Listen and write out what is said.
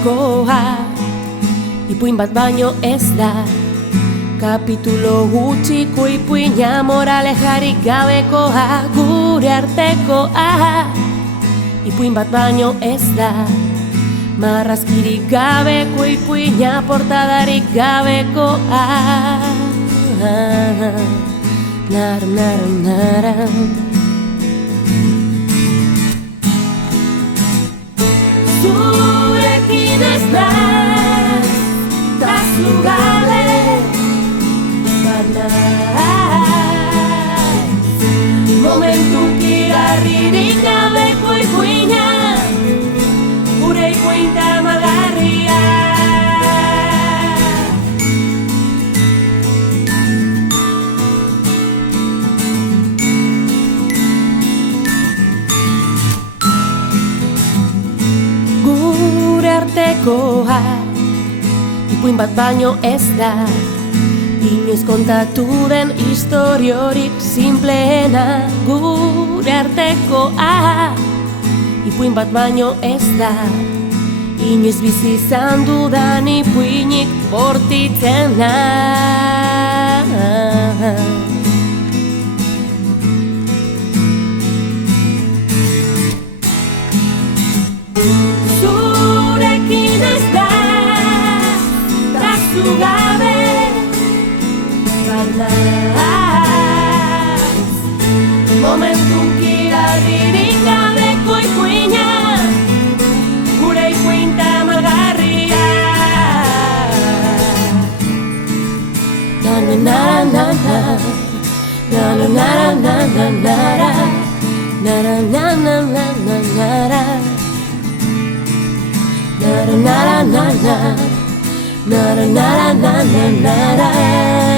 urtekoa, ipuin bat baino ez da. Kapitulo gutxiko ipuina, morale jarrik gabekoa, gure artekoa, ipuin bat baino ez da. Marrazkirik gabeko ipuina, portadarik gabekoa. Nara, nara, nara. Zurekin ez naiz, tazlu gabe banaiz. Momentuk igarririk gabeko ipuina, gure ipuin tamalgarria. Gure artekoa, ipuin bat baino ez da. Inoiz kontatu den historiorik simpleena. Gure artekoa, ipuin bat baino ez da. Inoiz bizi izan dudan ipuinik bortitzena. Zurekin ez da, traztu gabe banaiz. Momentuk igarririk gabeko ipuina, gure ipuin tamalgarria. Na-na-na-na-na, na-na-na-na-na-na-na, na-na-na-na-na-na-na, na-na-na-na-na, na-na-na-na-na-na-na.